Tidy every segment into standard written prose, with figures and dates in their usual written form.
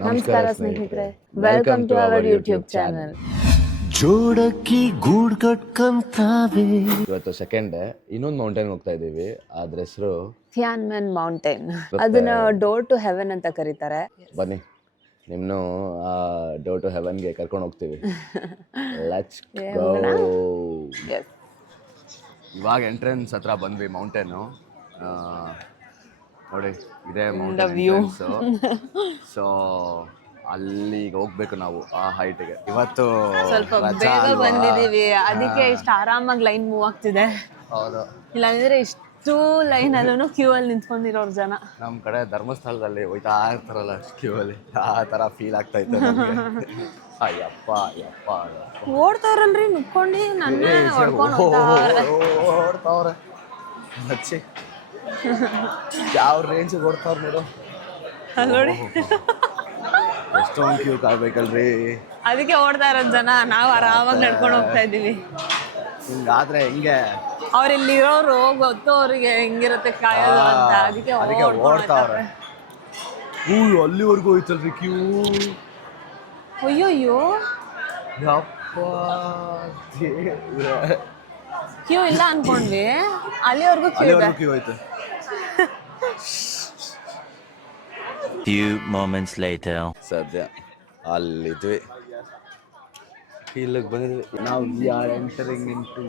ನಮಸ್ಕಾರ ಸ್ನೇಹಿತರೆ, welcome to our YouTube channel. ಜೋಡಕ್ಕಿ ಗೂಡ್ ಕಟ್ಕಂತಾವೆ. ಇವತ್ತು ಸೆಕೆಂಡ್ ಡೇ, ಇನ್ನೊಂದು ಮೌಂಟೇನ್ ಹೋಗ್ತಾ ಇದೀವಿ. ಅದ್ರ ಹೆಸರು ಥಿಯಾನ್ಮೆನ್ ಮೌಂಟೇನ್. ಅದನ್ನ ಡೋರ್ ಟು ಹೆವೆನ್ ಅಂತ ಕರೀತಾರೆ. ಬನ್ನಿ, ನಿಮ್ಮನ್ನು ಆ ಡೋರ್ ಟು ಹೆವೆನ್ಗೆ ಕರ್ಕೊಂಡು ಹೋಗ್ತೀವಿ. Let's go. ಇವಾಗ ಎಂಟ್ರೆನ್ಸ್ ಹತ್ರ ಬಂದ್ವಿ ಮೌಂಟೇನು. ನೋಡಿ, ಇದೇ ಮೌಂಟೇನ್. ಸೊ ಅಲ್ಲಿಗೆ ಹೋಗ್ಬೇಕು ನಾವು, ಆ ಹೈಟ್ಗೆ. ಇವತ್ತು ಸ್ವಲ್ಪ ಬೇಗ ಬಂದಿದೀವಿ, ಅದಕ್ಕೆ ಇಷ್ಟು ಆರಾಮಾಗಿ ಲೈನ್ ಮೂವ್ ಆಗ್ತಿದೆ. ಹೌದು, ಇಲ್ಲಾಂದ್ರೆ ಇಷ್ಟು ಲೈನ್ ಅಲ್ಲೂ ಕ್ಯೂ ಅಲ್ಲಿ ನಿಂತ್ಕೊಂಡಿರೋರು ಜನ. ನಮ್ಮ ಕಡೆ ಧರ್ಮಸ್ಥಳದಲ್ಲಿ ಹೋಯ್ತಾ ಇರ್ತಾರಲ್ಲ ಕ್ಯೂ ಅಲ್ಲಿ, ಆ ಥರ ಫೀಲ್ ಆಗ್ತಾ ಇತ್ತು. ಅಯ್ಯಪ್ಪ ಅಯ್ಯಪ್ಪ ಓಡ್ತಾವ್ರಲ್ರಿ ನುಕ್ಕೊಂಡು, ನನ್ನೇ ಹೊಡ್ಕೊಂಡು ಓಡ್ತಾವ್ರೆ. ಹಚ್ಚಿ ಯಾವ ರೇಂಜ್ ಓಡ್ತಾವ್ರ ನೋಡು. ನೋಡಿ, ಎಷ್ಟೊಂದು ಕ್ಯೂ ಕಾಯ್ಬೇಕಲ್ರಿ. ಅದಕ್ಕೆ ಓಡ್ತಾ ಇರೋದು ಜನ. ನಾವು ಆರಾಮಾಗಿ ನಡ್ಕೊಂಡು ಹೋಗ್ತಾ ಇದೀವಿ. ಹಿಂಗಾದ್ರೆ ಹೆಂಗೆ? ಅವ್ರಿಲ್ಲಿರೋರು ಗೊತ್ತು ಅವ್ರಿಗೆ ಹೆಂಗಿರುತ್ತೆ ಕಾಯೋದು ಅಂತ, ಅದಕ್ಕೆ ಓಡ್ತಾವ್ರೆ. ಅಲ್ಲಿವರೆಗೂ ಹೋಯ್ತಲ್ರಿ ಕ್ಯೂ. ಅಯ್ಯೋಯ್ಯೋ, ಯಪ್ಪ ಕ್ಯೂ ಇಲ್ಲ ಅನ್ಕೊಂಡ್ವಿ, ಅಲ್ಲಿವರೆಗೂ ಕ್ಯೂ ಹೋಯ್ತು. Few moments later. ಸದ್ಯ ಅಲ್ಲಿದ್ವಿ, ಇಲ್ಲಿಗೆ ಬಂದಿದ್ವಿ. ನಾವು we are entering into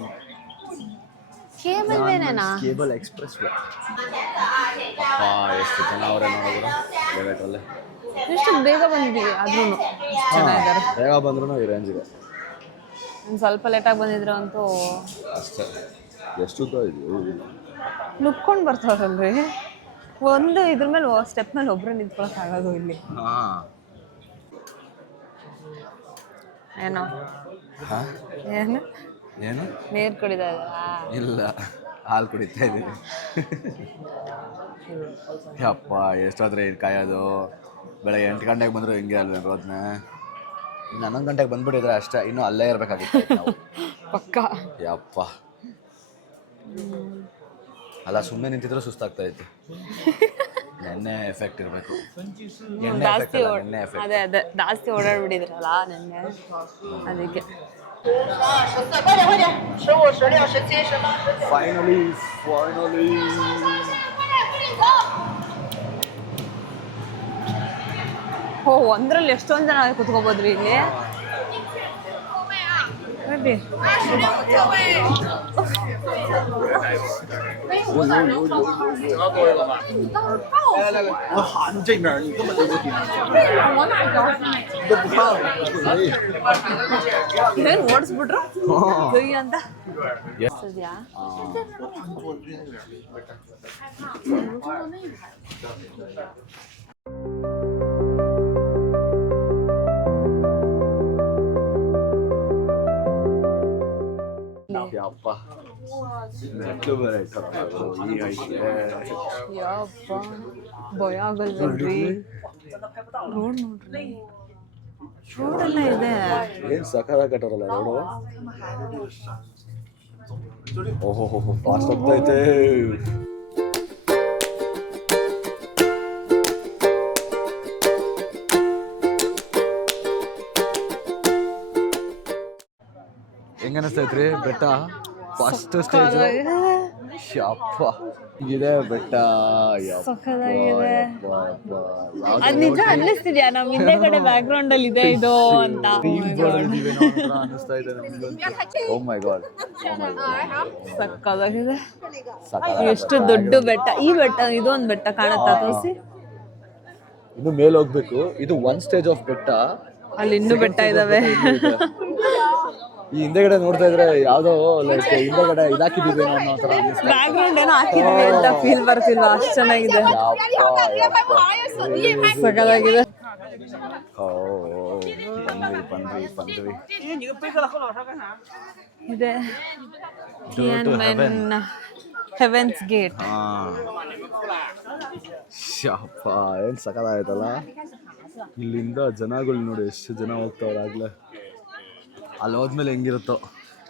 cable express way. ಅಪ್ಪ ಎಷ್ಟು ಜನ ಅವರೇ ನೋಡಿದ್ರು ಪ್ರೈವೇಟಲ್ಲೇ. ಎಷ್ಟು ಬೇಗ ಬಂದಿದ್ದೀವಿ, ಆದ್ರೂ ಚೆನ್ನಾಗಿದ್ದಾರೆ. ಬೇಗ ಬಂದ್ರು ಈ ರೇಂಜಿಗೆ. ಸ್ವಲ್ಪ ಲೇಟಾಗಿ ಬಂದಿದ್ರು ಅಂತೂ ಅಷ್ಟೇ. ಎಷ್ಟು ಇದು ನುಕ್ಕೊಂಡು ಬರ್ತಾವ್ರಲ್ರಿ. ಒಂದು ಇದ್ರ ಮೇಲೆ ಸ್ಟೆಪ್ ಮೇಲೆ ಒಬ್ರು ನಿಂತ್ಕೊಳಕ್ ಆಗೋದು ಇಲ್ಲಿ. ಏನೋ ಏನು ಏನು ನೀರು ಕುಡಿದ ಇಲ್ಲ, ಹಾಲು ಕುಡಿತಾ ಇದ್ದೀನಿ. ಯಪ್ಪ ಎಷ್ಟಾದ್ರೆ ಏನು ಕಾಯೋದು. ಬೆಳಗ್ಗೆ 8 ಗಂಟೆಗೆ ಬಂದರೂ ಹಿಂಗೆ ಅಲ್ವೇ ರೋದ್ನೆ. ಇನ್ನು 11 ಗಂಟೆಗೆ ಬಂದ್ಬಿಟ್ಟಿದ್ರೆ ಅಷ್ಟೇ, ಇನ್ನೂ ಅಲ್ಲೇ ಇರಬೇಕಾಗಿತ್ತು ನಾವು. ಪಕ್ಕ ಯಪ್ಪ, ಅಲ್ಲ ಸುಮ್ಮನೆ ನಿಂತಿದ್ರು ಸುಸ್ತಾಗ್ತಾ ಇತ್ತು. ನೆನ್ನೆ ಎಫೆಕ್ಟ್ ಇರಬೇಕು. ಅದೇ ಅದೇ ಜಾಸ್ತಿ ಓಡಾಡ್ಬಿಟ್ಟಿದ್ರಲ್ಲ ನೆನ್ನೆ, ಅದಕ್ಕೆ. ಫೈನಲಿ ಓ, ಒಂದ್ರಲ್ಲಿ ಎಷ್ಟೊಂದು ಜನ ಕುತ್ಕೋಬೋದ್ರಿ ಇಲ್ಲಿ. ನೋಡಿ, ಏನ್ ಓಡಿಸ್ಬಿಟ್ರು ಗೈ ಅಂತ. ಯಪ್ಪ ಮೆಟ್ಲು ಬೇರೆ ಈ ಹೈಟ್ಗೆ. ಯಪ್ಪ ಭಯ ಆಗಲ್ವಲ್ರಿ. ರೋಡ್ ನೋಡ್ರಿ, ರೋಡ್ ಎಲ್ಲ ಇದೆ. ಏನ್ ಸಖತ್ತಾಗಿ ಕಟ್ಟಾರಲ್ಲ ರೋಡು. ಓಹೋ, ಫಾಸ್ಟ್ ಹೋಗ್ತೈತೆ. ಹೆಂಗ ಅನಿಸ್ತೈತ್ರಿ ಬೆಟ್ಟ? ಫಸ್ಟ್ ಸ್ಟೇಜ್ ಯಪ್ಪ ಇದೆ ಬೆಟ್ಟ. ಅದ್ ನಿಜ ಅನ್ನಿಸ್ತಿದ್ಯಾ? ನಮ್ ಹಿಂದೆ ಕಡೆ ಬ್ಯಾಕ್ ಗ್ರೌಂಡ್ ಅಲ್ಲಿ ಇದೆ ಇದು ಅಂತ. ಅನಿಸ್ತಾ ಇದೆ ನಮ್ಗೆ. ಓ ಮೈ ಗಾಡ್, ಸಕ್ಕದಾಗಿದೆ. ಎಷ್ಟು ದೊಡ್ಡ ಬೆಟ್ಟ ಈ ಬೆಟ್ಟ. ಇದು ಒಂದ್ ಬೆಟ್ಟ ಕಾಣುತ್ತಾ? ತೋರಿಸಿ. ಇನ್ನು ಮೇಲೆ ಹೋಗ್ಬೇಕು. ಇದು 1 ಸ್ಟೇಜ್ ಆಫ್ ಬೆಟ್ಟ. ಅಲ್ಲಿ ಇನ್ನೂ ಬೆಟ್ಟ ಇದಾವೆ. ಈ ಹಿಂದೆಗಡೆ ನೋಡ್ತಾ ಇದ್ರೆ ಯಾವ್ದೋ ಲೈಕ್ ಹಿಂದೆಗಡೆ ಇದಾಕಿದೀವಿ ಅನ್ನೋ ತರ ಬ್ಯಾಕ್ ಗ್ರೌಂಡ್ ಏನೋ ಹಾಕಿದೀವಿ ಅಂತ ಫೀಲ್ ಬರ್ತಿಲ್ವಾ? ಅಷ್ಟು ಚೆನ್ನಾಗಿದೆ, ಸಕ್ಕದಾಗಿದೆ. ಬಂದ್ವಿ. ಇದೆ ಥಿಯಾನ್ಮೆನ್ ಹೆವೆನ್ಸ್ ಗೇಟ್. ಯಪ್ಪ ಏನ್ ಸಕ್ಕದಾಯ್ತಲ್ಲ. ಇಲ್ಲಿಂದ ಜನಗಳು ನೋಡಿ, ಎಷ್ಟು ಜನ ಹೋಗ್ತಾವ್ರ ಆಗ್ಲೇ. ಅಲ್ಲಿ ಹೋದ್ಮೇಲೆ ಹೆಂಗಿರುತ್ತೋ.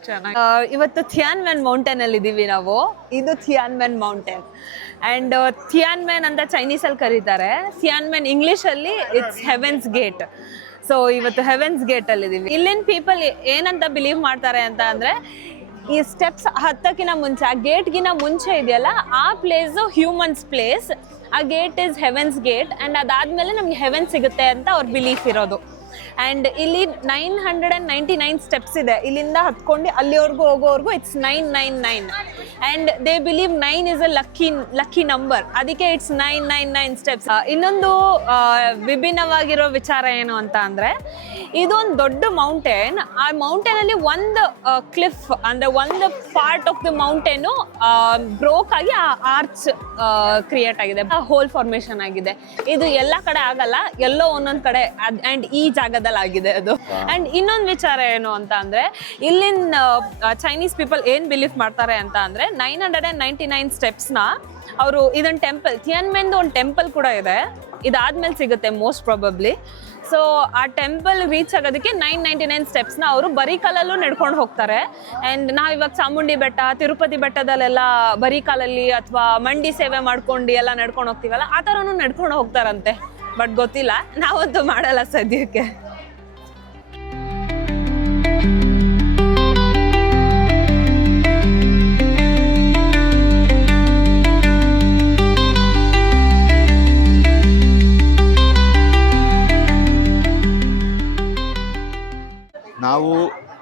ಚೆನ್ನಾಗಿ ಇವತ್ತು ಥಿಯಾನ್ಮೆನ್ ಮೌಂಟೇನ್ ಅಲ್ಲಿ ಇದೀವಿ ನಾವು. ಇದು ಥಿಯಾನ್ಮೆನ್ ಮೌಂಟೇನ್ ಅಂಡ್ ಥಿಯಾನ್ಮೆನ್ ಅಂತ ಚೈನೀಸ್ ಅಲ್ಲಿ ಕರೀತಾರೆ. ಥಿಯಾನ್ಮೆನ್ ಇಂಗ್ಲಿಷ್ ಅಲ್ಲಿ ಇಟ್ಸ್ ಹೆವೆನ್ಸ್ ಗೇಟ್. ಸೊ ಇವತ್ತು ಹೆವೆನ್ಸ್ ಗೇಟ್ ಅಲ್ಲಿ ಇದೀವಿ. ಇಲ್ಲಿನ ಪೀಪಲ್ ಏನಂತ ಬಿಲೀವ್ ಮಾಡ್ತಾರೆ ಅಂತ ಅಂದ್ರೆ, ಈ ಸ್ಟೆಪ್ಸ್ ಹತ್ತಕ್ಕಿಂತ ಮುಂಚೆ, ಆ ಗೇಟ್ಗಿನ ಮುಂಚೆ ಇದೆಯಲ್ಲ, ಆ ಪ್ಲೇಸು ಹ್ಯೂಮನ್ಸ್ ಪ್ಲೇಸ್. ಆ gate is heavens gate and ಅದಾದ್ಮೇಲೆ ನಮ್ಗೆ ಹೆವೆನ್ ಸಿಗುತ್ತೆ ಅಂತ ಅವ್ರ ಬಿಲೀಫ್ ಇರೋದು. ಅಂಡ್ ಇಲ್ಲಿ 999 ಸ್ಟೆಪ್ಸ್ ಇದೆ. ಇಲ್ಲಿಂದ ಹತ್ಕೊಂಡು ಅಲ್ಲಿವರೆಗೂ ಹೋಗೋವರೆಗೂ it's 999 and they believe 9 is a lucky number. ಅದಕ್ಕೆ ಇಟ್ಸ್ 999 ಸ್ಟೆಪ್ಸ್. ಇನ್ನೊಂದು ವಿಭಿನ್ನವಾಗಿರೋ ವಿಚಾರ ಏನು ಅಂತ ಅಂದ್ರೆ, ಇದೊಂದು ದೊಡ್ಡ ಮೌಂಟೇನ್. ಆ ಮೌಂಟೇನ್ ಅಲ್ಲಿ ಒಂದು ಕ್ಲಿಫ್ ಅಂದ್ರೆ ಒಂದು part of the mountain broke ಆಗಿ ಆ ಆರ್ಚ್ ಕ್ರಿಯೇಟ್ ಆಗಿದೆ, ಹೋಲ್ ಫಾರ್ಮೇಶನ್ ಆಗಿದೆ. ಇದು ಎಲ್ಲ ಕಡೆ ಆಗಲ್ಲ, ಎಲ್ಲೋ ಒಂದೊಂದ್ ಕಡೆ ಅಂಡ್ ಈ ಜಾಗದಲ್ಲಿ ಆಗಿದೆ ಅದು. ಅಂಡ್ ಇನ್ನೊಂದು ವಿಚಾರ ಏನು ಅಂತ ಅಂದ್ರೆ, ಇಲ್ಲಿನ ಚೈನೀಸ್ ಪೀಪಲ್ ಏನ್ ಬಿಲೀಫ್ ಮಾಡ್ತಾರೆ ಅಂತ ಅಂದ್ರೆ, 999 ಸ್ಟೆಪ್ಸ್ ನ ಅವರು, ಇದೊಂದು ಟೆಂಪಲ್, ಥಿಯಾನ್ಮೆನ್ ಒಂದು ಟೆಂಪಲ್ ಕೂಡ ಇದೆ, ಇದಾದ್ಮೇಲೆ ಸಿಗುತ್ತೆ ಮೋಸ್ಟ್ ಪ್ರಾಬಬ್ಲಿ. ಸೊ ಆ ಟೆಂಪಲ್ ರೀಚ್ ಆಗೋದಕ್ಕೆ 999 ಸ್ಟೆಪ್ಸ್ನ ಅವರು ಬರೀ ಕಾಲಲ್ಲೂ ನಡ್ಕೊಂಡು ಹೋಗ್ತಾರೆ. ಆ್ಯಂಡ್ ನಾವು ಇವಾಗ ಚಾಮುಂಡಿ ಬೆಟ್ಟ, ತಿರುಪತಿ ಬೆಟ್ಟದಲ್ಲೆಲ್ಲ ಬರೀ ಕಾಲಲ್ಲಿ ಅಥವಾ ಮಂಡಿ ಸೇವೆ ಮಾಡ್ಕೊಂಡು ಎಲ್ಲ ನಡ್ಕೊಂಡು ಹೋಗ್ತೀವಲ್ಲ, ಆ ಥರನೂ ನಡ್ಕೊಂಡು ಹೋಗ್ತಾರಂತೆ. ಬಟ್ ಗೊತ್ತಿಲ್ಲ, ನಾವಂತೂ ಮಾಡಲ್ಲ ಸದ್ಯಕ್ಕೆ. ನಾವು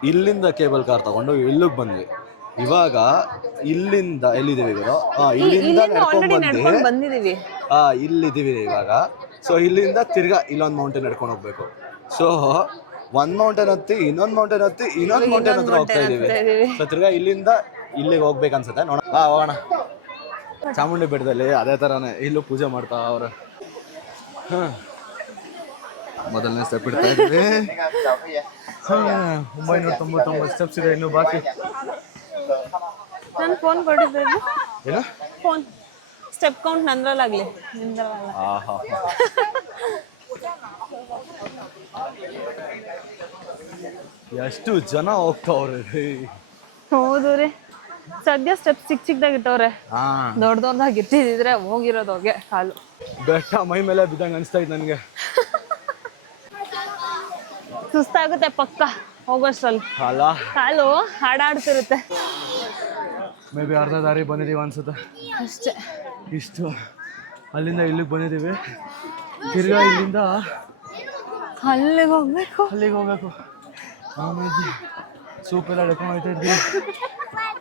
ಇಲ್ಲಿಂದ ಕೇಬಲ್ ಕಾರ್ ತಗೊಂಡು ಇಲ್ಲಿಗೆ ಬಂದ್ವಿ. ಇವಾಗ ಇಲ್ಲಿಂದ ಎಲ್ಲಿದ್ದೀವಿ ಇವರು? ಇಲ್ಲಿಂದ ನಡ್ಕೊಂಡು ಬಂದಿದ್ದೀವಿ. ಇಲ್ಲಿದ್ದೀವಿ ಇವಾಗ. ಸೊ ಇಲ್ಲಿಂದ ತಿರ್ಗಾ ಇಲ್ಲೊಂದು ಮೌಂಟೇನ್ ನಡ್ಕೊಂಡು ಹೋಗ್ಬೇಕು. ಸೊ ಒಂದ್ ಮೌಂಟೇನ್ ಹತ್ತಿ ಇನ್ನೊಂದು ಮೌಂಟೇನ್ ಹತ್ತಿ ಇನ್ನೊಂದು ಮೌಂಟೇನ್ ಹತ್ರ ಹೋಗ್ತಾ ಇದೀವಿ. ಸೊ ತಿರ್ಗಾ ಇಲ್ಲಿಂದ ಇಲ್ಲಿಗೆ ಹೋಗ್ಬೇಕು ಅನ್ಸುತ್ತೆ. ನೋಡೋಣ, ಹೋಗೋಣ. ಚಾಮುಂಡಿ ಬೆಟ್ಟದಲ್ಲಿ ಅದೇ ಥರನೇ ಇಲ್ಲೂ ಪೂಜೆ ಮಾಡ್ತಾ ಅವ್ರೆ. ಮೊದಲನೇ ಸ್ಟೆಪ್ ಇಡ್ತಾ ಇದ್ವಿ. 999 ಸ್ಟೆಪ್ಸ್ ಇದೆ ಇನ್ನು ಬಾಕಿ. ನಾನು ಫೋನ್ ಕೊಟ್ಟಿದ್ದೆ. ಏನು ಫೋನ್ ಸ್ಟೆಪ್ ಕೌಂಟ್ ನಂದ್ರಲ್ಲಾಗ್ಲಿ, ನಿಂದ್ರಲ್ಲ. ಎಷ್ಟು ಜನ ಹೋಗ್ತಾವ್ರೆ. ಹೌದು ರೀ, ಸದ್ಯ ಸ್ಟೆಪ್ ಚಿಕ್ಕದಾಗಿ ಇಟ್ಟವ್ರೆ. ದೊಡ್ಡದಾಗಿ ಇಟ್ಟಿದ್ರೆ ಹೋಗಿರೋದು ಹೋಗೆ ಕಾಲು. ಬೆಟ್ಟ ಮೈ ಮೇಲೆ ಬಿದ್ದಂಗೆ ಅನಿಸ್ತಾ ಇತ್ತು ನನಗೆ. ಸುಸ್ತಾಗುತ್ತೆ ಪಕ್ಕ ಹೋಗೋಷ್ಟ್ರಲ್ಲಿ. ಕಾಲು ಹಾಡಾಡ್ತಿರುತ್ತೆ. ಮೇ ಬಿ ಅರ್ಧ ದಾರಿ ಬಂದಿದ್ದೀವಿ ಅನ್ಸುತ್ತೆ ಅಷ್ಟೇ. ಇಷ್ಟು ಅಲ್ಲಿಂದ ಇಲ್ಲಿಗೆ ಬಂದಿದ್ದೀವಿ. ತಿರ್ಗಾ ಇಲ್ಲಿಂದ ಅಲ್ಲಿಗೆ ಹೋಗ್ಬೇಕು. ಆಮೇಲೆ ಸೂಪ್ ಎಲ್ಲ ಹಿಡ್ಕೊಂಡು ಹೋಗ್ತಾ ಇದ್ವಿ.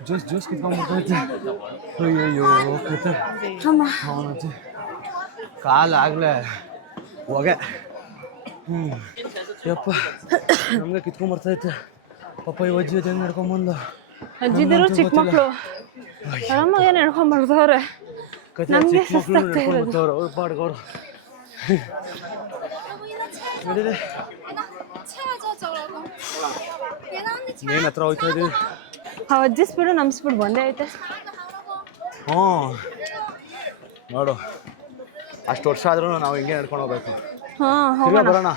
ಜ್ಯೂಸ್ ಕಿತ್ಕೊಂಡ್ಬಿಡ್ತೈತೆ. ಅಯ್ಯೋ ಕತೆ ಅವನಜ್ಜಿ ಕಾಲಾಗಲೇ ಹೊಗೆ. ಯಪ್ಪ, ನಮಗೆ ಕಿತ್ಕೊಂಡ್ಬರ್ತೈತೆ. ಪಾಪ ಈ ಅಜ್ಜಿ ಹೆಂಗೆ ನಡ್ಕೊಂಬಂದು. ಅಜ್ಜಿದಿರು ಚಿಕ್ಕ ಮಕ್ಕಳು ಆರಾಮಾಗೆ ನಡ್ಕೊಂಡ್ ಬರ್ದವ್ರೆ. ನಮಗೆ ಚಿಕ್ಕ ಮಕ್ಕಳು ನಡ್ಕೊಂಡ್ಬರ್ತಾವ್ರೆ ಅವ್ರ ಪಾಡ್ಗವ್ರು. ನೋಡಿದೆ ನೇನ್ ಹತ್ರ ಹೋಗ್ತಾ ಇದೀವಿ. ಆ ಅಜ್ಜಿ ಸ್ಪೀಡು ನಮ್ಮ ಸ್ಪೀಡ್ ಒಂದೇ ಐತೆ. ನೋಡು, ಅಷ್ಟು ವರ್ಷ ಆದ್ರೂ ನಾವು ಹಿಂಗೆ ನಡ್ಕೊಂಡು ಹೋಗ್ಬೇಕು. ಬರೋಣ,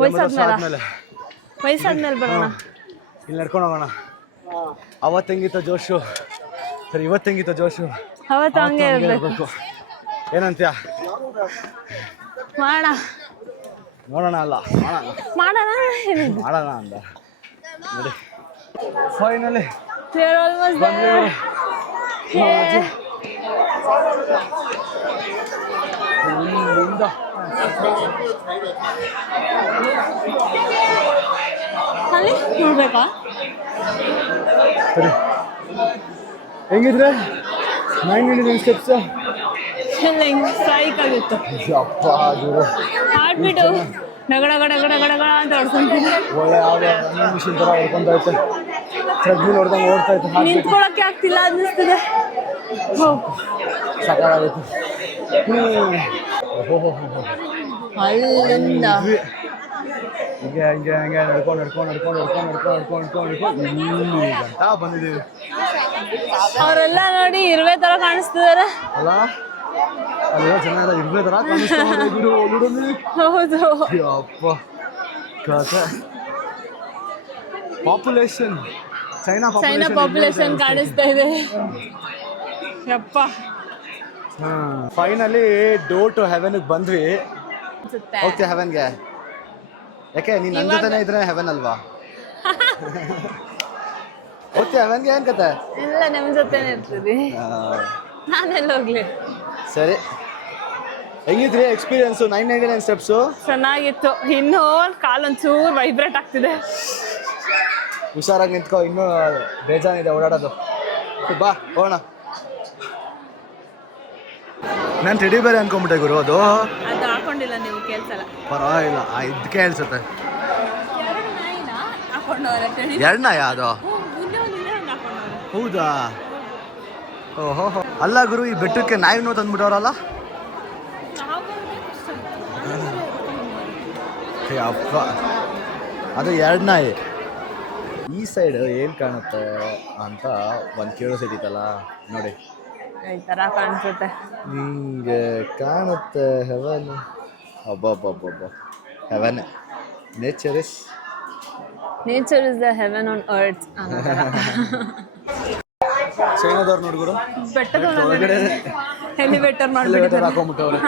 ವಯಸ್ಸಾದ್ಮೇಲೆ ಬರೋಣ. ಇಲ್ಲಿ ನಡ್ಕೊಂಡು ಹೋಗೋಣ. ಅವತ್ತು ಹೆಂಗಿತ್ತು ಜೋಶು, ಸರಿ ಇವತ್ತು ಹೆಂಗಿತ್ತು ಜೋಶು, ಅವತ್ತು ಹಂಗೆ ಇರಬೇಕು. ಏನಂತೀಯ? ನೋಡೋಣ ಅಲ್ಲ ಮಾಡೋಣ ಅಂದ. ನೋಡಿ ಫೈನಲಿ ಇಲ್ಲಿಂದ ಅಲ್ಲಿ ನೋಡ್ಬೇಕಾ? ಸರಿ, ಹೆಂಗಿದ್ರೆ 999 ಸ್ಟೆಪ್ಸ್ ಸ್ಟ್ರೈಕ್ ಆಗಿತ್ತು. ಹಾಡ್ಬಿಟ್ಟು ನಗಡ ಅಂತ ಹೊಡ್ಕೊಂತೀನಿ. ಒಳ್ಳೆ ಮಿಷಿನ್ ಥರ ಹೊಡ್ಕೊಂತೈತೆ, ಟ್ರೆಡ್ಮಿಲ್ ಹೊಡ್ದಂಗೆ ಓಡ್ತಾ ಇತ್ತು. ನಿಂತ್ಕೊಳ್ಳೋಕ್ಕೆ ಆಗ್ತಿಲ್ಲ ಅನ್ನಿಸ್ತಿದೆ. ಸಾಕಾಗೈತೆ. ಅಲ್ಲಿಂದ ಹಂಗೆ ನಡ್ಕೊಂಡು ಇಲ್ಲಿ ಗಂಟ ಬಂದಿದ್ದೀವಿ. ಅವರೆಲ್ಲ ನೋಡಿ ಇರುವೆ ತರ ಕಾಣಿಸ್ತಿದಾರೆ ಅಲ್ಲ, ಅಲ್ಲಿರೋ ಜನ ಎಲ್ಲ ಇರುವೆ ತರ ಕಾಣಿಸ್ತಾರೆ. ಹೌದು, ಅಪ್ಪ ಕಥೆ. ಪಾಪ್ಯುಲೇಷನ್ ಚೈನಾ ಪಾಪ್ಯುಲೇಷನ್ ಕಾಣಿಸ್ತಾ ಇದೆ. ಯಪ್ಪ ಫೈನಲಿ ಡೋರ್ ಟು ಹೆವೆನ್ಗೆ ಬಂದ್ವಿ. ಅನ್ಸುತ್ತೆ. ಹೋಗ್ತೀಯ ಹೆವೆನ್ಗೆ? ಯಾಕೆ ನೀನ್ ನನ್ನ ಜೊತೆನೇ ಇದ್ರೆ ಹೆವೆನ್ ಅಲ್ವಾ? ಹೋಗ್ತೀಯ ಹೆವೆನ್ಗೆ? ಏನ್ ಕತೆ? ಎಲ್ಲ ನಿಮ್ ಜೊತೆನೆ ಇರ್ತೀವಿ. ನಾನೆಲ್ಲ ಹೋಗ್ಲಿ. ಸರಿ, ಹೆಂಗಿದ್ರಿ ಎಕ್ಸ್ಪೀರಿಯನ್ಸು? 999 ಸ್ಟೆಪ್ಸು ಚೆನ್ನಾಗಿತ್ತು. ಇನ್ನೂ ಕಾಲೊಂಚೂರು ವೈಬ್ರೇಟ್ ಆಗ್ತಿದೆ. ಹುಷಾರಾಗಿ ನಿಂತ್ಕೋ, ಇನ್ನೂ ಬೇಜಾನಿದೆ ಓಡಾಡೋದು. ಬಾ ಹೋಗೋಣ. ನಾನು ಟೆಡಿ ಬೇರೆ ಅನ್ಕೊಂಬಿಟ್ಟೆ ಗುರು. ಅದು ಹಾಕೊಂಡಿಲ್ಲ, ನೀವು ಕೇಳ್ಸಲ್ಲ. ಪರವಾಗಿಲ್ಲ, ಇದು ಕೇಳಿಸುತ್ತೆ. ಹಾಕೊಂಡವ್ರೆ ಎರಡು ನಾಯ ಅದು? ಹೌದಾ? ಓಹೋ, ಅಲ್ಲ ಗುರು, ಈ ಬೆಟ್ಟಕ್ಕೆ ನಾಯಿನೂ ತಂದ್ಬಿಟ್ಟವ್ರಲ್ಲ? ಅಪ್ಪ, ಅದು ಎರಡು ನಾಯಿ. ಈ ಸೈಡ್ ಏನು ಕಾಣುತ್ತೆ ಅಂತ ಒಂದು ಕ್ಯೂರಿಯಾಸಿಟಿತ್ತಲ್ಲ ನೋಡಿ. ಈ ಥರ ಕಾಣಿಸುತ್ತೆ. ಹಿಂಗೆ ಕಾಣುತ್ತೆ ಹೆವನ್. ಅಬ್ಬಬ್ಬಬ್ಬಬ್ಬ, heaven. Nature is the heaven on earth ಅನ್ನೋ ಥರ. ಚೈನಾದವ್ರು ನೋಡ್ಗುರು, ಬೆಟ್ಟದ ಒಳಗಡೆ ಎಲಿವೇಟರ್ ಮಾಡ್ಬಿಟ್ಟಿದ್ದಾರೆ. ಹಾಕೊಂಡ್ಬಿಟ್ಟವ್ರೆ.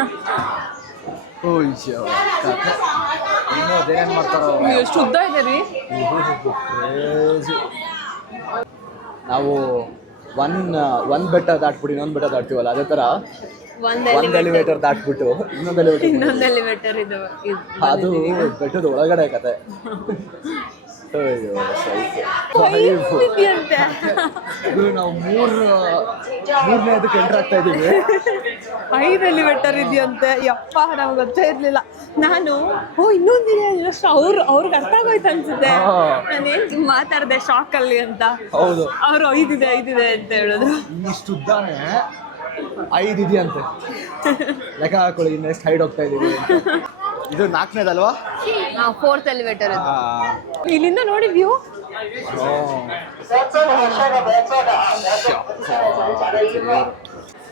ಇನ್ನೂ ಅದೇನು ಮಾಡ್ತಾರೋ. ಎಷ್ಟು ಉದ್ದ ಇದೆ ರೀ. ನಾವು ಒಂದ್ ಬೆಟ್ಟ ದಾಟ್ಬಿಟ್ಟು ಇನ್ನೊಂದು ಬೆಟ್ಟ ದಾಟ್ತೀವಲ್ಲ, ಅದೇ ತರ ಒಂದು ಎಲಿವೇಟರ್ ದಾಟ್ಬಿಟ್ಟು ಇನ್ನೊಂದು ಎಲಿವೇಟರ್ ಇದು ಅದು ಬೆಟ್ಟದ ಒಳಗಡೆ ಕತೆ. ನಾವು ಮೂರನೇದಕ್ಕೆ ಎಂಟರ್ ಆಗ್ತಾ ಇದೀವಿ. 5 ಎಲಿವೇಟರ್ ಇದೆಯಂತೆ. ಯಪ್ಪ, ನಮ್ಗೆ ಗೊತ್ತೇ ಇರ್ಲಿಲ್ಲ. ನಾನು ಇನ್ನೊಂದಿದೆ ಅಷ್ಟು ಅವ್ರಿಗೆ ಅರ್ಥ ಆಗೋಯ್ತು ಅನ್ಸುತ್ತೆ. ನಾನೇನ್ ಮಾತಾಡ್ದೆ ಶಾಕ್ ಅಲ್ಲಿ ಅಂತ. ಹೌದು, ಅವ್ರು ಐದಿದೆ ಅಂತ ಹೇಳಿದ್ರು. ಇಷ್ಟು ಉದ್ದಾನೆ 5 ಇದೆಯಂತೆ. ಲೆಕ್ಕ ಹಾಕೊಳ್ಳಿ, ಇನ್ನೆಷ್ಟು ಹೈಡ್ ಹೋಗ್ತಾ ಇದೀವಿ. ಇದು 4ನೇದಲ್ವಾ? 4th elevator. ಇಲ್ಲಿಂದ ನೋಡಿ ವ್ಯೂ.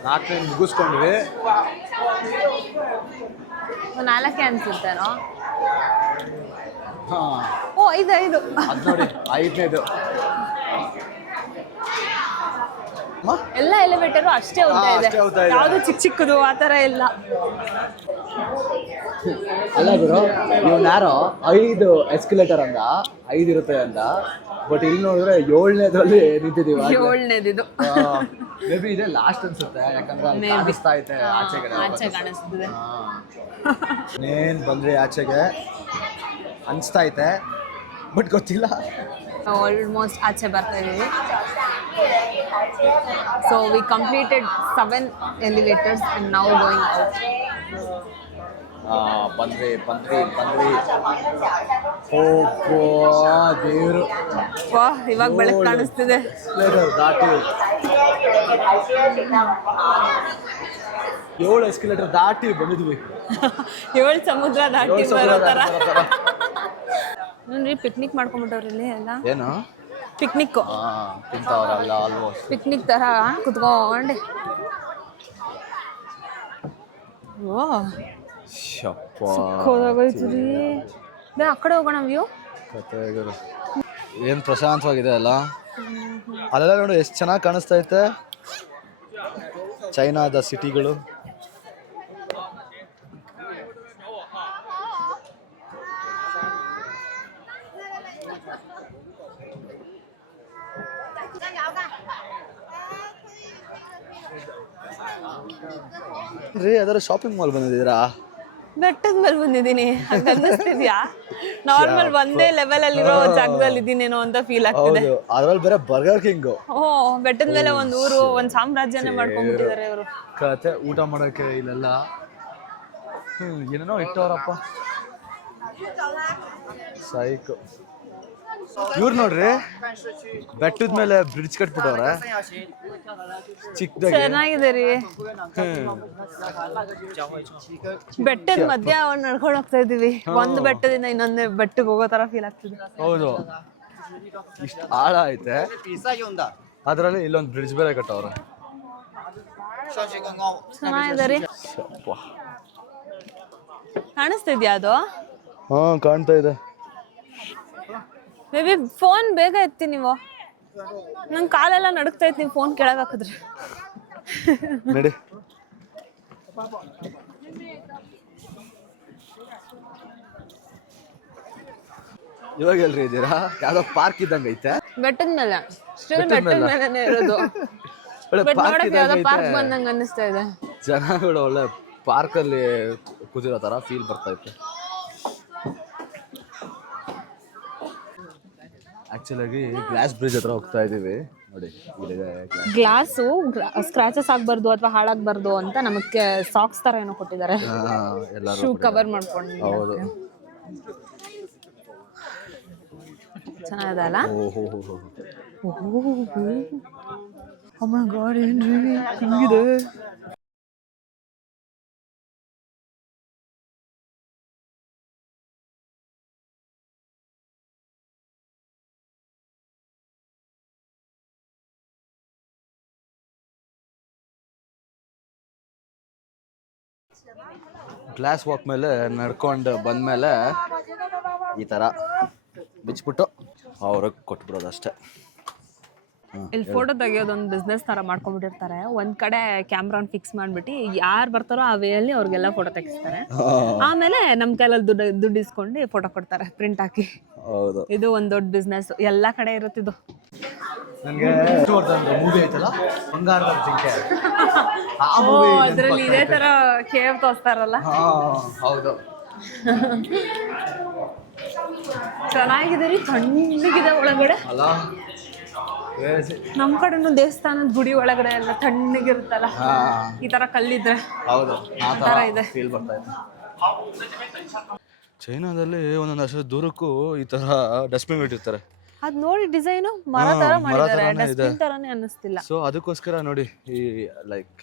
ನಾಲ್ಕನೇ ಮುಗಿಸ್ಕೊಂಡ್ವಿ. 4 ಅನ್ಸುತ್ತೇನೋ. ಹಾ, 5 ಅದ್ ನೋಡಿ 5ನೇದು. ಎಲ್ಲ ಎಲಿವೇಟರು ಅಷ್ಟೇ ಉದ್ದ ಇದೆ. ಯಾವ್ದು ಚಿಕ್ಕದು ಆ ಥರ ಇಲ್ಲ. ಅಲ್ಲ ಗುರು, ಇವ್ನು ಯಾರೋ 5 ಎಸ್ಕಲೇಟರ್ ಅಂದ, 5 ಇರುತ್ತೆ ಅಂದ. ಬಟ್ ಇಲ್ಲಿ ನೋಡಿದ್ರೆ 7ನೇದ್ರಲ್ಲಿ ನಿಂತಿದೀವಿ. 7ನೇದಿದು ಮೇ ಬಿ ಇದೆ ಲಾಸ್ಟ್ ಅನ್ಸುತ್ತೆ, ಯಾಕಂದ್ರೆ ಅಲ್ಲಿ ಕಾಣಿಸ್ತಾ ಐತೆ ಆಚೆ ಕಾಣಿಸ್ತಿದೆ. ಏನ್ ಬಂದ್ರಿ ಆಚೆಗೆ ಅನ್ಸ್ತಾ ಐತೆ, ಬಟ್ ಗೊತ್ತಿಲ್ಲ. ಆಲ್ಮೋಸ್ಟ್ ಆಚೆ ಬರ್ತಾ ಇದೀವಿ. So we completed 7 elevators and now going out. ಬಂದ್ರಿ. ದೇವ್ರು, ಇವಾಗ ಬೆಳಕು ಕಾಣಿಸ್ತಿದೆ. ದಾಟಿ 7 ಎಸ್ಕಲೇಟರ್ ದಾಟಿ ಬಂದಿದ್ವಿ. 7 ಸಮುದ್ರ ದಾಟಿ ಬರೋ ಥರ. ನೋಡ್ರಿ, ಪಿಕ್ನಿಕ್ ಮಾಡ್ಕೊಂಡ್ಬಿಟ್ಟವ್ರಿ ಇಲ್ಲಿ ಎಲ್ಲ. ಏನು ಪಿಕ್ನಿಕ್ ತಿಂತವ್ರಲ್ಲ ಆಲ್ಮೋಸ್ಟ್. ಪಿಕ್ನಿಕ್ ತರ ಕುತ್ಕೊಂಡೆ. ಓ, ಹೋಗೋಯ್ತು ರೀ. ಆ ಕಡೆ ಹೋಗೋಣ ವ್ಯೂ. ಏನು ಪ್ರಶಾಂತವಾಗಿದೆ ಅಲ್ಲ. ಅಲ್ಲೆಲ್ಲ ನೋಡಿ ಎಷ್ಟು ಚೆನ್ನಾಗಿ ಕಾಣಿಸ್ತಾ ಐತೆ ಚೈನಾದ ಸಿಟಿಗಳು. ರೀ, ಅದರ ಶಾಪಿಂಗ್ ಮಾಲ್ ಬಂದಿದ್ದೀರಾ? ಬೆಟ್ಟದ ಮೇಲೆ ಬಂದಿದ್ದೀನಿ. ಹಂಗ ಅನ್ನಿಸ್ತಿದ್ಯಾ? ನಾರ್ಮಲ್ ಒಂದೇ ಲೆವೆಲ್ ಅಲ್ಲಿರೋ ಜಾಗದಲ್ಲಿ ಇದ್ದೀನೇನೋ ಅಂತ ಫೀಲ್ ಆಗ್ತಿದೆ. ಅದ್ರಲ್ಲಿ ಬೇರೆ ಬರ್ಗರ್ ಕಿಂಗ್. ಬೆಟ್ಟದ ಮೇಲೆ ಒಂದು ಊರು, ಒಂದು ಸಾಮ್ರಾಜ್ಯನೇ ಮಾಡ್ಕೊಂಡ್ಬಿಟ್ಟಿದ್ದಾರೆ ಅವರು. ಕತೆ ಊಟ ಮಾಡೋಕೆ ಇಲ್ಲೆಲ್ಲ ಏನೇನೋ ಇಟ್ಟವ್ರಪ್ಪ. ಸೈಕ್. ಇವ್ರು ನೋಡ್ರಿ, ಬೆಟ್ಟದ ಮೇಲೆ ಬ್ರಿಡ್ಜ್ ಕಟ್ಬಿಟ್ಟವ್ರೆ ಚಿಕ್ಕದಾಗಿ. ಚೆನ್ನಾಗಿದೆ ರೀ. ಬೆಟ್ಟದ ಮಧ್ಯ ನಡ್ಕೊಂಡು ಹೋಗ್ತಾ ಇದೀವಿ. ಒಂದು ಬೆಟ್ಟದಿಂದ ಇನ್ನೊಂದು ಬೆಟ್ಟಕ್ಕೆ ಹೋಗೋ ತರ ಫೀಲ್ ಆಗ್ತಿದೆ. ಹೌದು, ಇಷ್ಟು ಆಳ ಐತೆ. ಅದ್ರಲ್ಲಿ ಇಲ್ಲೊಂದು ಬ್ರಿಡ್ಜ್ ಬೇರೆ ಕಟ್ಟವ್ರೆ. ಚೆನ್ನಾಗಿದೆ ರೀ. ಕಾಣಿಸ್ತಿದ್ಯಾ ಅದು? ಹಾ, ಕಾಣ್ತಾ ಇದೆ. ಮೇ ಬಿ ಫೋನ್ ಬೇಗ ಎತ್ತಿ ನೀವು. ನಂಗೆ ಕಾಲೆಲ್ಲ ನಡುಕ್ತಾ ಇತ್ತು ನೀವು ಫೋನ್ ಕೆಳಗೆ ಹಾಕಿದ್ರಿ. ನಡಿ. ಇವಾಗ ಎಲ್ರಿ ಇದ್ದೀರಾ? ಯಾವ್ದೋ ಪಾರ್ಕ್ ಇದ್ದಂಗೆ ಐತೆ. ಬೆಟ್ಟದ ಮೇಲೆ ಸ್ಟಿಲ್ ಬೆಟ್ಟದ ಮೇಲೆನೇ ಇರೋದು. ಬಟ್ ನೋಡಕ್ಕೆ ಯಾವ್ದೋ ಪಾರ್ಕ್ ಬಂದಂಗೆ ಅನ್ನಿಸ್ತಾ ಇದೆ. ಜನಗಳು ಒಳ್ಳೆ ಪಾರ್ಕಲ್ಲಿ ಕೂತಿರೋ ಥರ ಫೀಲ್ ಬರ್ತಾ ಇತ್ತು. ಆಕ್ಚುಲಾಗಿ ಗ್ಲಾಸ್ ಬ್ರಿಡ್ಜ್ ಹತ್ರ ಹೋಗ್ತಾ ಇದೀವಿ ನೋಡಿ. ಗ್ಲಾಸು ಸ್ಕ್ರಾಚಸ್ ಆಗ್ಬಾರ್ದು ಅಥವಾ ಹಾಳಾಗ್ಬಾರ್ದು ಅಂತ ನಮಗೆ ಸಾಕ್ಸ್ ತರ ಏನೋ ಕೊಟ್ಟಿದ್ದಾರೆ, ಶೂ ಕವರ್ ಮಾಡ್ಕೊಂಡು. ಹೌದು, ಚೆನ್ನಾಗಿದೆ ಅಲ್ಲ? ಹಿಂಗಿದೆ. ಗ್ಲಾಸ್ ವಾಕ್ ಮೇಲೆ ನಡ್ಕೊಂಡು ಬಂದ್ಮೇಲೆ ಈ ಥರ ಬಿಚ್ಬಿಟ್ಟು ಅವ್ರಿಗೆ ಕೊಟ್ಬಿಡೋದು ಅಷ್ಟೇ. ಇಲ್ಲಿ ಫೋಟೋ ತೆಗಿಯೋದೊಂದು ಬಿಸ್ನೆಸ್ ತರ ಮಾಡ್ಕೊಂಡ್ಬಿಟ್ಟಿರ್ತಾರೆ. ಒಂದ್ ಕಡೆ ಕ್ಯಾಮ್ರಾನ್ ಫಿಕ್ಸ್ ಮಾಡ್ಬಿಟ್ಟು ಯಾರು ಬರ್ತಾರೋ ಆ ವೇಯಲ್ಲಿ ಅವ್ರಿಗೆಲ್ಲ ಫೋಟೋ ತೆಗಿಸ್ತಾರೆ. ಆಮೇಲೆ ನಮ್ ಕೈಲಲ್ಲಿ ದುಡ್ಡು ಇಸ್ಕೊಂಡು ಫೋಟೋ ಕೊಡ್ತಾರೆ ಪ್ರಿಂಟ್ ಹಾಕಿ. ಹೌದು, ಇದು ಒಂದ್ ದೊಡ್ಡ ಬಿಸ್ನೆಸ್, ಎಲ್ಲಾ ಕಡೆ ಇರುತ್ತಿದ್ದು. ನನಗೆ ಮೂವಿ ಐತಲ್ಲ ಬಂಗಾರದ ಜಿಂಕೆ, ಅದ್ರಲ್ಲಿ ಇದೇ ತರ ಕೇವ್ ತೋರಿಸ್ತಾರಲ್ಲ. ಹೌದು, ಚೆನ್ನಾಗಿದೆ ರೀ, ತಣ್ಣಗಿದೆ ಒಳಗಡೆ. ಅಲ್ಲ ನಮ್ ಕಡೆನು ದೇವಸ್ಥಾನದ ಗುಡಿ ಒಳಗಡೆ ಎಲ್ಲ ತಣ್ಣಗಿರುತ್ತಲ್ಲ, ಈ ತರ ಕಲ್ಲಿದ್ರೆ. ಹೌದು, ಆ ತರ ಇದೆ. ಫೀಲ್ ಬರ್ತಾ ಇದೆ. ಚೈನಾದಲ್ಲಿ ಒಂದೊಂದು ಅಷ್ಟು ದೂರಕ್ಕೂ ಈ ತರ ಡಸ್ಟ್ಬಿನ್ ಇಟ್ಟಿರ್ತಾರೆ. ಅದ್ ನೋಡಿ ಡಿಸೈನು ಮರ ತರ ಮಾಡಿದ್ದಾರೆ, ಡಸ್ಟ್ಬಿನ್ ತರಾನೇ ಅನ್ನಿಸ್ತಿಲ್ಲ. ಸೊ ಅದಕ್ಕೋಸ್ಕರ ನೋಡಿ, ಈ ಲೈಕ್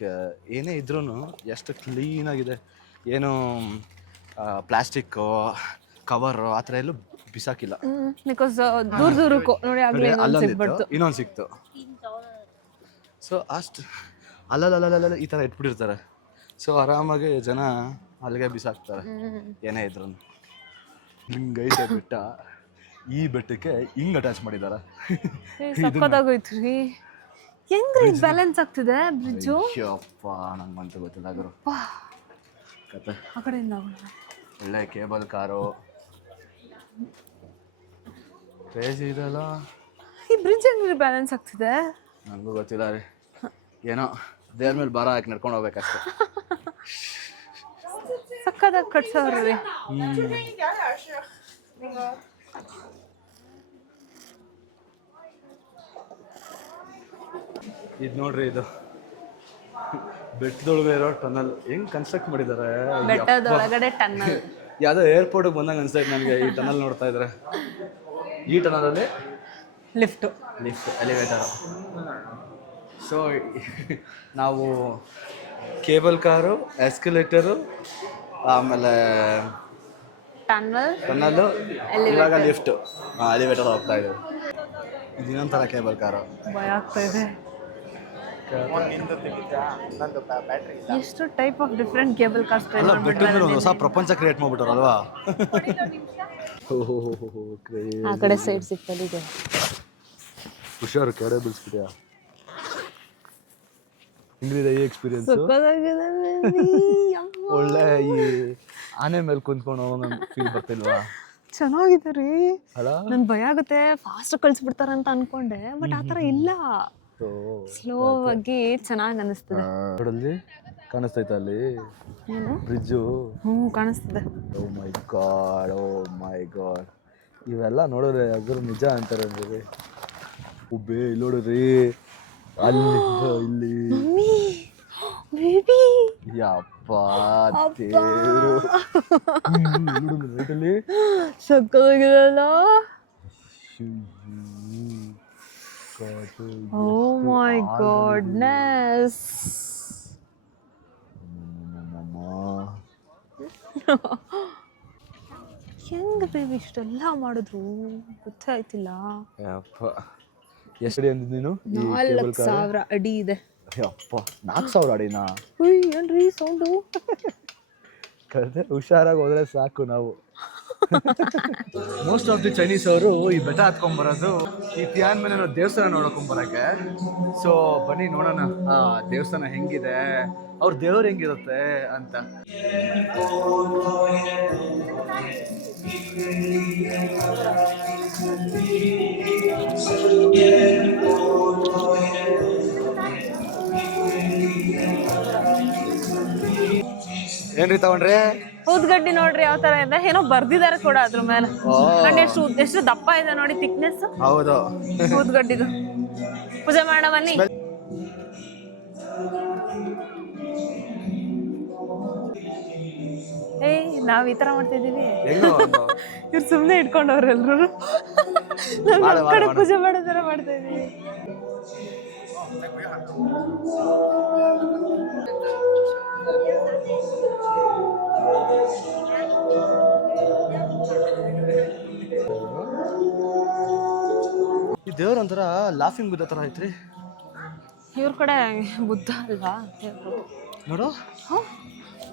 ಏನೇ ಇದ್ರೂ ಎಷ್ಟು ಕ್ಲೀನ್ ಆಗಿದೆ. ಏನು ಪ್ಲಾಸ್ಟಿಕ್ ಕವರ್ ಆ ಥರ ಎಲ್ಲೂ ಬಿಸಾಕಿಲ್ಲ. ಬಿಕಾಸ್ ದೂರಕ್ಕೂ ನೋಡಿ ಆಗ್ಲೇ ಇನ್ನೊಂದು ಸಿಕ್ತು. ಸೊ ಅಷ್ಟು ಅಲ್ಲಲ್ಲ ಈ ಥರ ಇಟ್ಬಿಟ್ಟಿರ್ತಾರೆ. ಸೊ ಆರಾಮಾಗಿ ಜನ ಅಲ್ಲಿಗೆ ಬಿಸಾಕ್ತಾರೆ ಏನೇ ಇದ್ರು. ಹಿಂಗೈತೆ ಬೆಟ್ಟ, ಈ ಬೆಟ್ಟಕ್ಕೆ ಹಿಂಗ್ ಅಟ್ಯಾಚ್ ಮಾಡಿದಾರ. ಸಕ್ಕತ್ತಾಗೋಯ್ತು ರೀ. ಹೆಂಗ್ರಿ ಬ್ಯಾಲೆನ್ಸ್ ಆಗ್ತಿದೆ ಬ್ರಿಡ್ಜು? ಅಪ್ಪ ನಂಗಂತೂ ಗೊತ್ತಿಲ್ಲ ಗುರು ಕತೆ. ಆ ಕಡೆಯಿಂದ ಒಳ್ಳೆ ಕೇಬಲ್ ಕಾರು ಕ್ರೇಜಿ ಇದೆಲ್ಲ. ಈ ಬ್ರಿಡ್ಜ್ ಹೆಂಗ್ರಿ ಬ್ಯಾಲೆನ್ಸ್ ಆಗ್ತಿದೆ? ನನಗೂ ಗೊತ್ತಿಲ್ಲ ರೀ, ಏನೋ ದೇವ್ರ ಮೇಲೆ ಭಾರ ಹಾಕಿ ನಡ್ಕೊಂಡು ಹೋಗ್ಬೇಕಷ್ಟೆ. ಸಕ್ಕತ್ತಾಗಿ ಕಟ್ಸೋರ್ರಿ. ಇದು ನೋಡ್ರಿ, ಇದು ಬೆಟ್ಟದೊಳಗೆ ಇರೋ ಟನಲ್ ಹೆಂಗ್ ಕನ್ಸ್ಟ್ರಕ್ಟ್ ಮಾಡಿದ್ದಾರೆ. ಬೆಟ್ಟದೊಳಗಡೆ ಟನಲ್ ಯಾವುದೋ ಏರ್ಪೋರ್ಟ್ಗೆ ಬಂದಂಗೆ ಅನ್ಸ್ತೈತೆ ನನಗೆ ಈ ಟನಲ್ ನೋಡ್ತಾ ಇದ್ರೆ. ಈ ಟನಲಲ್ಲಿ ಲಿಫ್ಟ್ ಎಲಿವೇಟರು. ಸೊ ನಾವು ಕೇಬಲ್ ಕಾರು, ಎಸ್ಕಲೇಟರು, ಆಮೇಲೆ ಟನಲ್ಲು, ಇವಾಗ ಲಿಫ್ಟ್, ಎಲಿವೇಟರ್ ಹೋಗ್ತಾ ಇದ್ದೀವಿ. ಇದು ಇನ್ನೊಂಥರ ಕೇಬಲ್ ಕಾರು. ಭಯ ಆಗ್ತಾ ಇದೆ. ಎಷ್ಟು type of different cable cars try ಬೆಟ್ಟದ ಒಂದು ಹೊಸ ಪ್ರಪಂಚ ಕ್ರಿಯೇಟ್ ಮಾಡ್ಬಿಟ್ಟಾರಲ್ವಾ. ಆ ಕಡೆ ಸೈಡ್ ಸಿಗ್ತದೆ. ಹುಷಾರು, ಕೆಡೆ ಬಿಡಿಸ್ಬಿಟ್ಯಾ. ಹೆಂಗಿದೆ ಈ ಎಕ್ಸ್ಪೀರಿಯನ್ಸ್? ಒಳ್ಳೆ ಈ ಆನೆ ಮೇಲೆ ಕುಂತ್ಕೊಂಡು ಹೋಗೋ ಫೀಲ್ ಬರ್ತಿಲ್ವಾ? ಚೆನ್ನಾಗಿದೆ ರೀ. ಅಲ್ಲ, ನನ್ ಭಯ ಆಗುತ್ತೆ, ಫಾಸ್ಟ್ ಕಳ್ಸಿಬಿಡ್ತಾರ ಅಂತ ಅನ್ಕೊಂಡೆ, ಬಟ್ ಆತರ ಇಲ್ಲ, ಸ್ಲೋ ಆಗಿ ಚೆನ್ನಾಗಿ ಅನಿಸ್ತದೆ. ನೋಡಲ್ಲಿ ಕಾಣಿಸ್ತೈತ ಅಲ್ಲಿ ಬ್ರಿಡ್ಜು? ಕಾಣಿಸ್ತದೆ. ಓ ಮೈ ಗಾಡ್, ಓ ಮೈ ಗಾಡ್. ಇವೆಲ್ಲ ನೋಡಿದ್ರೆ ಅದ್ರ ನಿಜ ಅಂತಾರೆ ನೋಡಿ. ಒಬ್ಬೇ ಇಲ್ಲಿ ನೋಡ್ರಿ, ಅಲ್ಲಿಂದ ಇಲ್ಲಿ. ಯಪ್ಪ ದೇವ್ರು, ನೋಡಲ್ಲಿ ಸಕ್ಕತ್ತಾಗಿದೆಲ್ಲ. Oh my goodness. ಹೆಂಗ್ ಬೇಬಿ ಇಷ್ಟೆಲ್ಲ ಮಾಡಿದ್ರು ಗೊತ್ತಾಯ್ತಿಲ್ಲ. ಎಷ್ಟು ಅಡಿ ಅಂದಿದ್ದು ನೀನು? 4,000 ಅಡಿ ಇದೆ. ಅಪ್ಪ 4,000 ಅಡಿನಾ? ಏನ್ರಿ ಸೌಂಡು? ಕತೆ ಹುಷಾರಾಗಿ ಹೋದ್ರೆ ಸಾಕು ನಾವು. ಮೋಸ್ಟ್ ಆಫ್ ದಿ ಚೈನೀಸ್ ಅವರು ಈ ಬೆಟ್ಟ ಹತ್ಕೊಂಡ್ಬರೋದು ಈ ತಿಯಾನ್ಮೆನ್ ಅನ್ನೋ ದೇವಸ್ಥಾನ ನೋಡ್ಕೊಂಬರಕ್ಕೆ. ಸೊ ಬನ್ನಿ ನೋಡೋಣ ಆ ದೇವಸ್ಥಾನ ಹೆಂಗಿದೆ, ಅವ್ರ ದೇವ್ರು ಹೆಂಗಿರುತ್ತೆ ಅಂತ. ಏನ್ರಿ ತಗೊಂಡ್ರಿ? ಊದ್ಗಡ್ಡಿ ನೋಡ್ರಿ ಯಾವ ತರ ಇದೆ, ಏನೋ ಬರ್ದಿದ್ದಾರೆ ಕೂಡ ಅದ್ರ ಮೇಲೆ. ನೋಡಿ ಎಷ್ಟು ದಪ್ಪ ಇದೆ ನೋಡಿ, ಥಿಕ್ನೆಸ್. ಹೌದು, ಊದ್ಗಡ್ಡಿದು. ಪೂಜೆ ಮಾಡೋಣ ಬನ್ನಿ. ಏಯ್ ನಾವ್ ಈ ತರ ಮಾಡ್ತಿದೀವಿ, ಇವ್ರು ಸುಮ್ನೆ ಇಟ್ಕೊಂಡವ್ರ ಎಲ್ರು. ನಮ್ ಕಡೆ ಪೂಜೆ ಮಾಡೋ ತರ ಮಾಡ್ತಾ ಇದೀವಿ. ಈ ದೇವ್ರ ಒಂಥರ ಲಾಫಿಂಗ್ ಬುದ್ಧ ತರ ಐತ್ರಿ. ಇವ್ರ ಕಡೆ ಬುದ್ಧ ಅಲ್ವಾ ನೋಡು.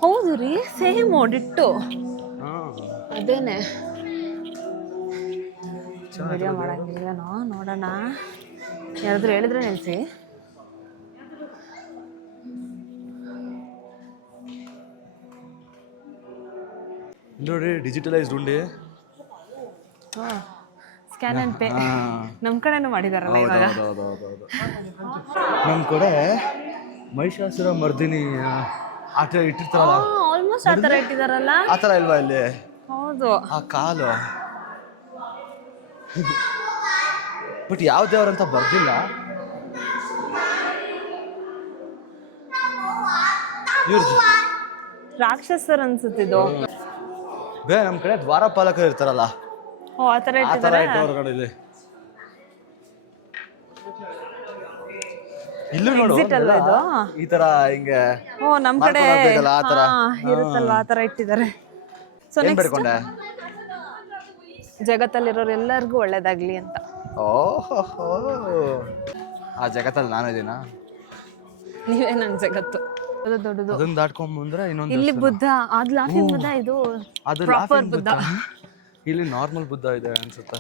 ಹೌದು ರೀ, ಸೇಮ್ ಡಿಟ್ಟು ಅದೇನೆ. ವಿಡಿಯೋ ಮಾಡಂಗಿಲ್ವೇನೋ, ನೋಡೋಣ. ಯಾರಾದ್ರೂ ಹೇಳಿದ್ರೆ ನೆನ್ಸಿ. ನೋಡಿ ಡಿಜಿಟಲೈಸ್ಡ್ ಉಂಡಿ. ಸ್ಕ್ಯಾನ್ ಅಂಡ್ ಪೇ ನಮ್ಮ ಕಡೆನೂ ಮಾಡಿದಾರಲ್ಲ ಇವಾಗ. ನಮ್ಮ ಕಡೆ ಮಹಿಷಾಸುರ ಮರ್ದಿನಿ ಆಟ ಇಟ್ಟಿರ್ತಾರಲ್ಲ, ಆಲ್ಮೋಸ್ಟ್ ಆ ಥರ ಇಟ್ಟಿದಾರಲ್ಲ. ಆ ಥರ ಇಲ್ವಾ ಇಲ್ಲಿ? ಹೌದು, ಆ ಕಾಲು. ಬಟ್ ಯಾವ ದೇವ್ರಂತ ಬರ್ದಿಲ್ಲ. ರಾಕ್ಷಸರ್ ಅನ್ಸುತ್ತಿದ್ದು. ಬೇ ನಮ್ಮ ಕಡೆ ದ್ವಾರಪಾಲಕರು ಇರ್ತಾರಲ್ಲ, ಓ ಆ ಥರ ಇಟ್ಟಿದ್ದಾರೆ. ಇಲ್ಲಿ ಇಲ್ಲೂ ನೋಡು ಈ ತರ ಹಿಂಗೆ. ಓ ನಮ್ಮ ಕಡೆ ಇರುತ್ತಲ್ವಾ, ಆ ಥರ ಇಟ್ಟಿದ್ದಾರೆ. ಸೊ ನೆಕ್ಸ್ಟ್ ಜಗತ್ತಲ್ಲಿರೋರು ಎಲ್ಲರಿಗೂ ಒಳ್ಳೇದಾಗ್ಲಿ ಅಂತ. ಓಹೋ, ಆ ಜಗತ್ತಲ್ಲಿ ನಾನು ಇದೀನಾ? ನೀವೇ ನನ್ನ ಜಗತ್ತು. ದೊಡ್ಡದು. ಅದನ್ನ ದಾಟ್ಕೊಂಡ್ ಬಂದ್ರೆ ಇನ್ನೊಂದು ಇಲ್ಲಿ ಬುದ್ಧ, ಅದು ಲಾಫಿಂಗ್ ಬುದ್ಧ, ಇದು ಪ್ರಾಪರ್ ಬುದ್ಧ. ಇಲ್ಲಿ ನಾರ್ಮಲ್ ಬುದ್ಧ ಇದೆ ಅನ್ಸುತ್ತೆ.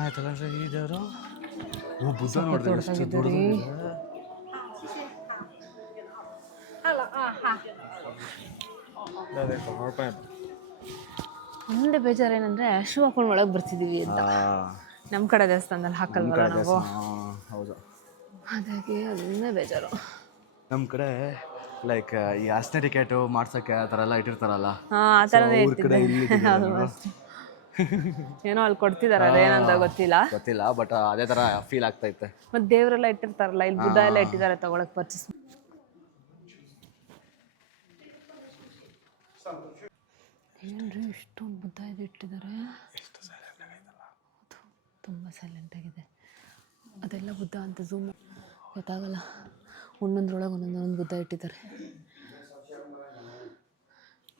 ಆಯ್ತಲ್ಲ ಈ ದೇವರು. ಓ ಬುದ್ಧ ನೋಡಿದ್ರೆ ಎಷ್ಟು ದೊಡ್ಡದಿದೆ. ಒಂದೇ ಬೇಜಾರೇನಂದ್ರೆ ಶೂ ಹಾಕೊಂಡು ಒಳಗೆ ಬರ್ತಿದೀವಿ ಅಂತ. ನಮ್ಮ ಕಡೆ ದೇವಸ್ಥಾನದಲ್ಲಿ ಹಾಕಲ್ವಲ್ಲ ನಾವು. ಹೌದು, ಹಾಗಾಗಿ ಅದನ್ನೇ ಬೇಜಾರು. ನಮ್ಮ ಕಡೆ ಲೈಕ್ ಈ ಅಸ್ನೆ ಟಿಕೆಟ್ ಮಾಡ್ಸಕ್ಕೆ ಆ ಥರ ಎಲ್ಲ ಇಟ್ಟಿರ್ತಾರಲ್ಲ, ಆ ಥರನೇ ಏನೋ ಅಲ್ಲಿ ಕೊಡ್ತಿದಾರ, ಅದೇನಂತ ಗೊತ್ತಿಲ್ಲ. ಬಟ್ ಅದೇ ತರ ಫೀಲ್ ಆಗ್ತೈತೆ. ಮತ್ತೆ ದೇವರೆಲ್ಲ ಇಟ್ಟಿರ್ತಾರಲ್ಲ, ಇಲ್ಲಿ ಬುದ್ಧ ಎಲ್ಲ ಇಟ್ಟಿದ್ದಾರೆ, ತಗೊಳಕ್ ಪರ್ಚೇಸ್. ಏನ್ರಿ ಇಷ್ಟೊಂದು ಬುದ್ಧ ಇದು ಇಟ್ಟಿದ್ದಾರೆ, ತುಂಬ ಸೈಲೆಂಟ್ ಆಗಿದೆ. ಅದೆಲ್ಲ ಬುದ್ಧ ಅಂತ ಝೂಮ್ ಗೊತ್ತಾಗಲ್ಲ. ಒಂದೊಂದ್ರೊಳಗೆ ಒಂದೊಂದೊಂದು ಬುದ್ಧ ಇಟ್ಟಿದ್ದಾರೆ.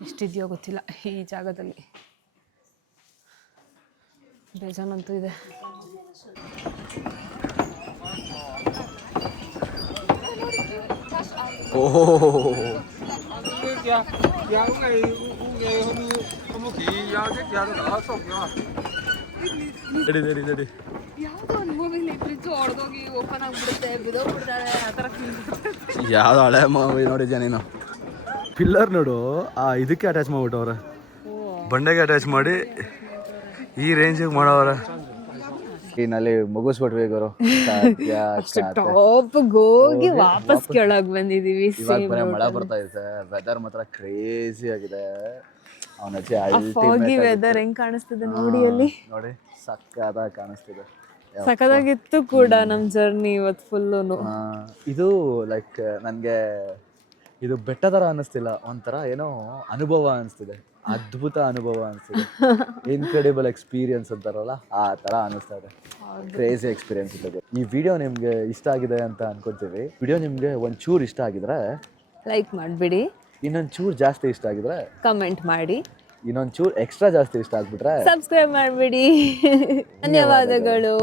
ಎಷ್ಟಿದೆಯೋ ಗೊತ್ತಿಲ್ಲ ಈ ಜಾಗದಲ್ಲಿ. ಬೇಜಾನಂತೂ ಇದೆ. ಯಾವ್ದು ಹಳೆ ಮೂವಿ ನೋಡಿದ್ಯಾ ನೀನು? ಪಿಲ್ಲರ್ ನೋಡು, ಇದಕ್ಕೆ ಅಟ್ಯಾಚ್ ಮಾಡ್ಬಿಟ್ಟವ್ರೆ, ಬಂಡೆಗೆ ಅಟ್ಯಾಚ್ ಮಾಡಿ ಈ ರೇಂಜಿಗೆ ಮಾಡವ್ರೆ. ನಲ್ಲಿ ಮುಗಿಸ್ಬಿಟ್ವಿ ಗುರು. ಹೋಗಿ ವಾಪಸ್ ಕೆಳಗ್ ಬಂದಿದೀವಿ. ಮಳೆ ಬರ್ತಾ ಇದೆ, ವೆದರ್ ಮಾತ್ರ ಕ್ರೇಜಿ ಆಗಿದೆ. ವೆದರ್ ಹೆಂಗ್ ಕಾಣಿಸ್ತಿದೆ ನೋಡಿ, ಅಲ್ಲಿ ನೋಡಿ ಸಕ್ಕತ್ತಾಗಿ ಕಾಣಿಸ್ತಿದೆ. ಸಕ್ಕತ್ತಾಗಿತ್ತು ಕೂಡ ನಮ್ ಜರ್ನಿ ಇವತ್ತು ಫುಲ್ಲು. ಇದು ಲೈಕ್ ನನ್ಗೆ ಇದು ಬೆಟ್ಟ ತರ ಅನಿಸ್ತಿಲ್ಲ, ಒಂಥರ ಏನೋ ಅನುಭವ ಅನಿಸ್ತಿದೆ, ಅದ್ಭುತ ಅನುಭವ ಅನಿಸ್ತಿದೆ. ಇನ್ಕ್ರೆಡಿಬಲ್ ಎಕ್ಸ್ಪೀರಿಯನ್ಸ್ ಅಂತಾರಲ್ಲ, ಆ ತರ ಅನಿಸ್ತಾ ಇದೆ. ಕ್ರೇಜಿ ಎಕ್ಸ್ಪೀರಿಯನ್ಸ್ ಇದೆ. ಈ ವಿಡಿಯೋ ನಿಮ್ಗೆ ಇಷ್ಟ ಆಗಿದೆ ಅಂತ ಅನ್ಕೊಂತೀವಿ. ವಿಡಿಯೋ ನಿಮ್ಗೆ ಒಂಚೂರು ಇಷ್ಟ ಆಗಿದ್ರೆ ಲೈಕ್ ಮಾಡಿಬಿಡಿ, ಇನ್ನೊಂದು ಚೂರು ಜಾಸ್ತಿ ಇಷ್ಟ ಆಗಿದ್ರೆ ಕಮೆಂಟ್ ಮಾಡಿ, ಇನ್ನೊಂದು ಚೂರು ಎಕ್ಸ್ಟ್ರಾ ಜಾಸ್ತಿ ಇಷ್ಟ ಆಗ್ಬಿಟ್ರೆ ಸಬ್ಸ್ಕ್ರೈಬ್ ಮಾಡಿಬಿಡಿ. ಧನ್ಯವಾದಗಳು.